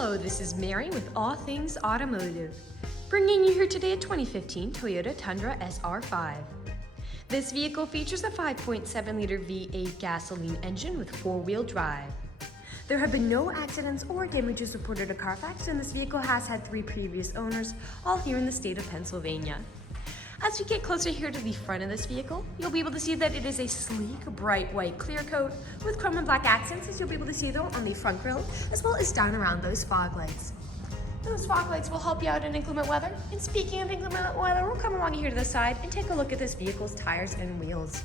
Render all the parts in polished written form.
Hello, this is Mary with All Things Automotive, bringing you here today a 2015 Toyota Tundra SR5. This vehicle features a 5.7-liter V8 gasoline engine with four-wheel drive. There have been no accidents or damages reported to CARFAX, and this vehicle has had 3 previous owners, all here in the state of Pennsylvania. As we get closer here to the front of this vehicle, you'll be able to see that it is a sleek, bright white clear coat with chrome and black accents, as you'll be able to see though on the front grille, as well as down around those fog lights. Those fog lights will help you out in inclement weather. And speaking of inclement weather, we'll come along here to the side and take a look at this vehicle's tires and wheels.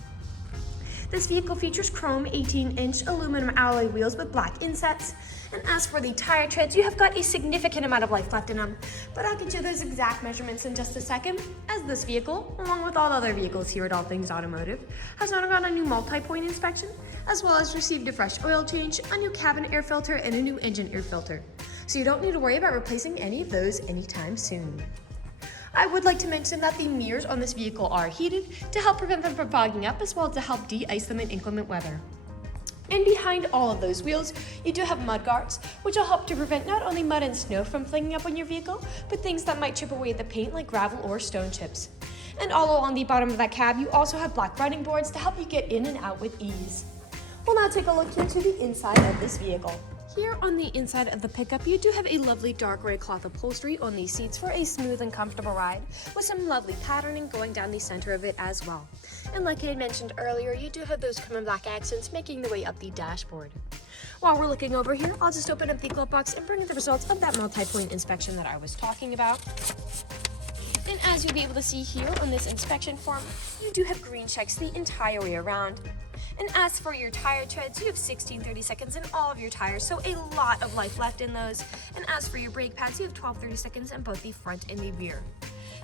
This vehicle features chrome 18-inch aluminum alloy wheels with black insets. And as for the tire treads, you have got a significant amount of life left in them. But I'll get you those exact measurements in just a second, as this vehicle, along with all other vehicles here at All Things Automotive, has undergone a new multi-point inspection, as well as received a fresh oil change, a new cabin air filter, and a new engine air filter. So you don't need to worry about replacing any of those anytime soon. I would like to mention that the mirrors on this vehicle are heated to help prevent them from fogging up, as well as to help de-ice them in inclement weather. And behind all of those wheels, you do have mudguards, which will help to prevent not only mud and snow from flinging up on your vehicle, but things that might chip away at the paint like gravel or stone chips. And all along the bottom of that cab, you also have black running boards to help you get in and out with ease. We'll now take a look here to the inside of this vehicle. Here on the inside of the pickup, you do have a lovely dark gray cloth upholstery on these seats for a smooth and comfortable ride, with some lovely patterning going down the center of it as well. And like I had mentioned earlier, you do have those chrome black accents making their way up the dashboard. While we're looking over here, I'll just open up the glove box and bring you the results of that multi-point inspection that I was talking about. And as you'll be able to see here on this inspection form, you do have green checks the entire way around. And as for your tire treads, you have 16/30 seconds in all of your tires, so a lot of life left in those. And as for your brake pads, you have 12/30 seconds in both the front and the rear.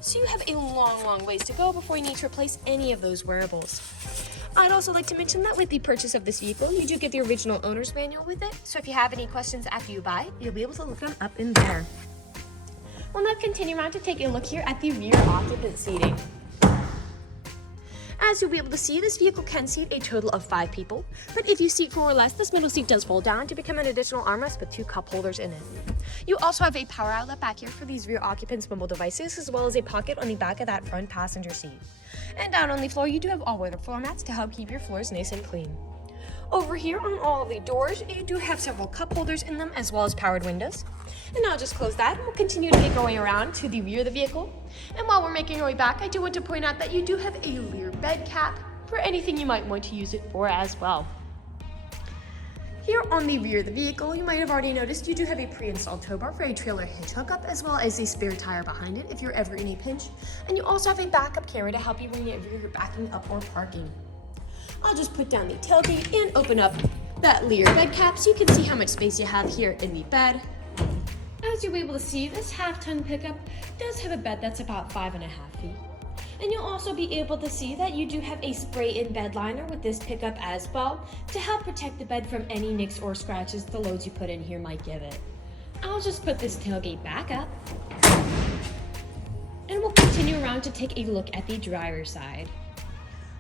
So you have a long ways to go before you need to replace any of those wearables. I'd also like to mention that with the purchase of this vehicle, you do get the original owner's manual with it, so if you have any questions after you buy, you'll be able to look them up in there. We'll now continue around to take a look here at the rear occupant seating. As you'll be able to see, this vehicle can seat a total of 5 people, but if you seat 4 or less, this middle seat does fold down to become an additional armrest with 2 cup holders in it. You also have a power outlet back here for these rear occupants' mobile devices, as well as a pocket on the back of that front passenger seat. And down on the floor, you do have all-weather floor mats to help keep your floors nice and clean. Over here on all of the doors, you do have several cup holders in them, as well as powered windows. And I'll just close that, and we'll continue to make our way around to the rear of the vehicle. And while we're making our way back, I do want to point out that you do have a Leer bed cap for anything you might want to use it for as well. Here on the rear of the vehicle, you might have already noticed you do have a pre-installed tow bar for a trailer hitch hookup, as well as a spare tire behind it if you're ever in a pinch. And you also have a backup camera to help you whenever you're backing up or parking. I'll just put down the tailgate and open up that Leer bed cap so you can see how much space you have here in the bed. As you'll be able to see, this half-ton pickup does have a bed that's about 5.5 feet. And you'll also be able to see that you do have a spray-in bed liner with this pickup as well to help protect the bed from any nicks or scratches the loads you put in here might give it. I'll just put this tailgate back up. And we'll continue around to take a look at the driver's side.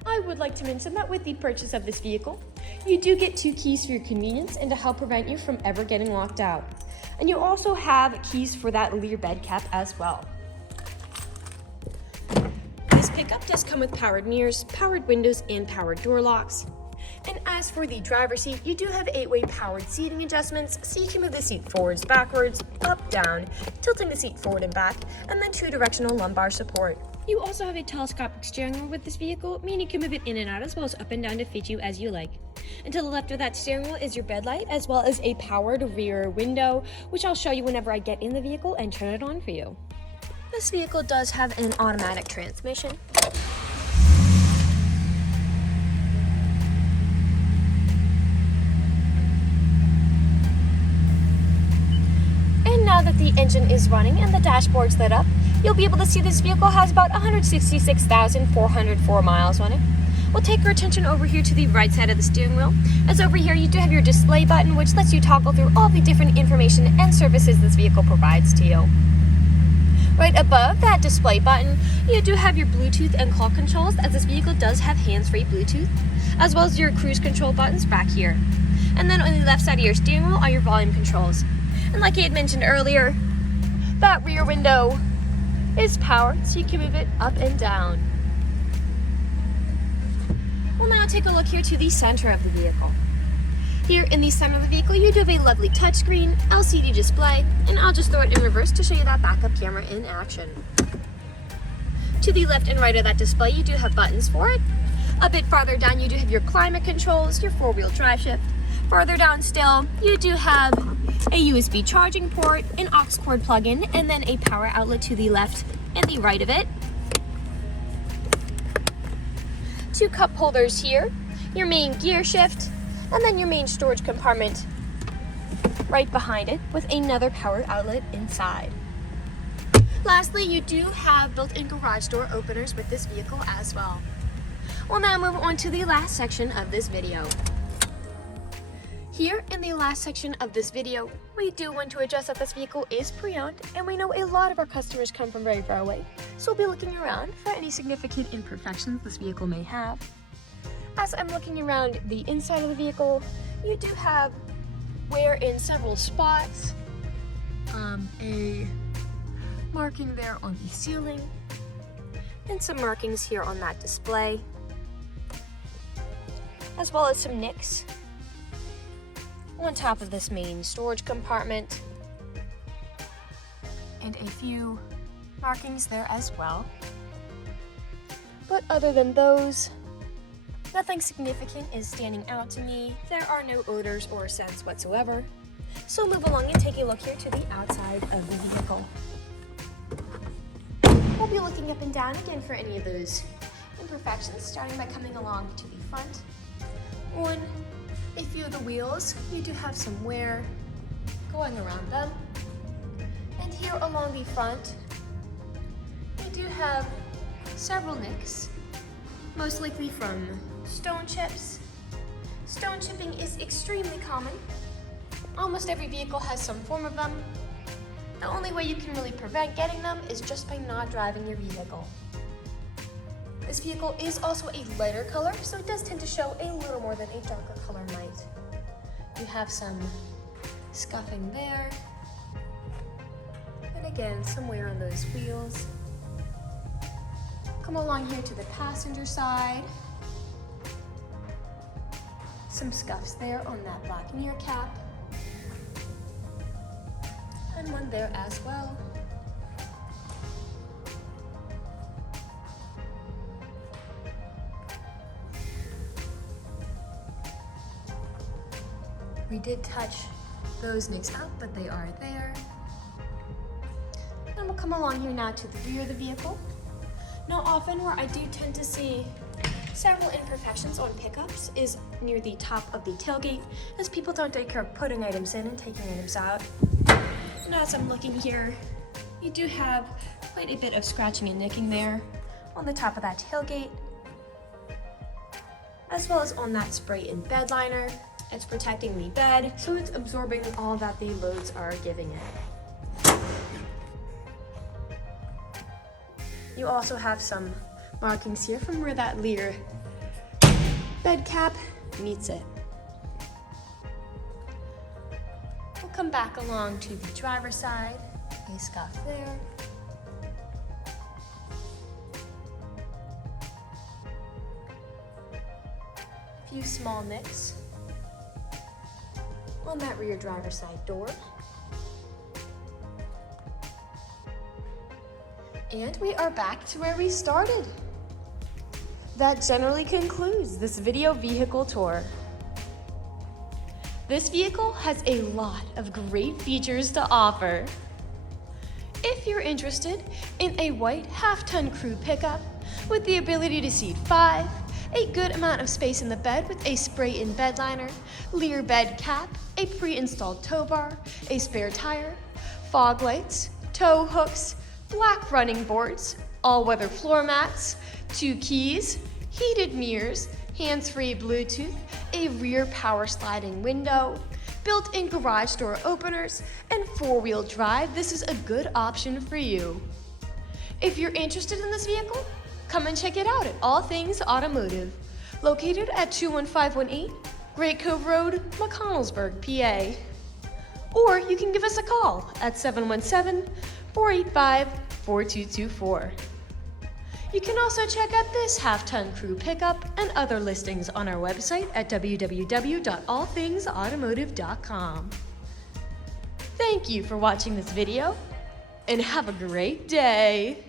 I would like to mention that with the purchase of this vehicle, you do get 2 keys for your convenience and to help prevent you from ever getting locked out. And you also have keys for that Leer bed cap as well. This pickup does come with powered mirrors, powered windows, and powered door locks. And as for the driver's seat, you do have 8-way powered seating adjustments, so you can move the seat forwards, backwards, up, down, tilting the seat forward and back, and then 2-directional lumbar support. You also have a telescopic steering wheel with this vehicle, meaning you can move it in and out as well as up and down to fit you as you like. And to the left of that steering wheel is your bed light, as well as a powered rear window, which I'll show you whenever I get in the vehicle and turn it on for you. This vehicle does have an automatic transmission. And now that the engine is running and the dashboard's lit up, you'll be able to see this vehicle has about 166,404 miles on it. We'll take our attention over here to the right side of the steering wheel, as over here you do have your display button, which lets you toggle through all the different information and services this vehicle provides to you. Right above that display button, you do have your Bluetooth and call controls, as this vehicle does have hands-free Bluetooth, as well as your cruise control buttons back here. And then on the left side of your steering wheel are your volume controls. And like I had mentioned earlier, that rear window is powered, so you can move it up and down. We'll now take a look here to the center of the vehicle. Here in the center of the vehicle, you do have a lovely touchscreen, LCD display, and I'll just throw it in reverse to show you that backup camera in action. To the left and right of that display, you do have buttons for it. A bit farther down, you do have your climate controls, your four-wheel drive shift. Further down still, you do have a USB charging port, an aux cord plug-in, and then a power outlet to the left and the right of it. Two cup holders here, your main gear shift, and then your main storage compartment right behind it with another power outlet inside. Lastly, you do have built-in garage door openers with this vehicle as well. We'll now move on to the last section of this video. Here in the last section of this video, we do want to address that this vehicle is pre-owned, and we know a lot of our customers come from very far away, so we'll be looking around for any significant imperfections this vehicle may have. As I'm looking around the inside of the vehicle, you do have wear in several spots, a marking there on the ceiling, and some markings here on that display, as well as some nicks on top of this main storage compartment, and a few markings there as well. But other than those, nothing significant is standing out to me. There are no odors or scents whatsoever. So move along and take a look here to the outside of the vehicle. We'll be looking up and down again for any of those imperfections, starting by coming along to the front. On a few of the wheels, you do have some wear going around them. And here along the front, you do have several nicks, most likely from stone chips. Stone chipping is extremely common. Almost every vehicle has some form of them. The only way you can really prevent getting them is just by not driving your vehicle. This vehicle is also a lighter color, so it does tend to show a little more than a darker color might. You have some scuffing there, and again, some wear on those wheels. Come along here to the passenger side. Some scuffs there on that black mirror cap, and one there as well. We did touch those nicks up, but they are there. And we'll come along here now to the rear of the vehicle. Now, often where I do tend to see several imperfections on pickups is near the top of the tailgate, as people don't take care of putting items in and taking items out. And as I'm looking here, you do have quite a bit of scratching and nicking there on the top of that tailgate, as well as on that spray-in bed liner. It's protecting the bed, so it's absorbing all that the loads are giving it. You also have some markings here from where that Leer bed cap meets it. We'll come back along to the driver's side, a scuff there. A few small nicks on that rear driver's side door. And we are back to where we started. That generally concludes this video vehicle tour. This vehicle has a lot of great features to offer. If you're interested in a white half-ton crew pickup with the ability to seat 5, a good amount of space in the bed with a spray-in bed liner, Leer bed cap, a pre-installed tow bar, a spare tire, fog lights, tow hooks, black running boards, all-weather floor mats, 2 keys, heated mirrors, hands-free Bluetooth, a rear power sliding window, built-in garage door openers, and 4-wheel drive, this is a good option for you. If you're interested in this vehicle, come and check it out at All Things Automotive, located at 21518 Great Cove Road, McConnellsburg, PA. or you can give us a call at 717-485-4224. You can also check out this half-ton crew pickup and other listings on our website at www.allthingsautomotive.com. Thank you for watching this video, and have a great day!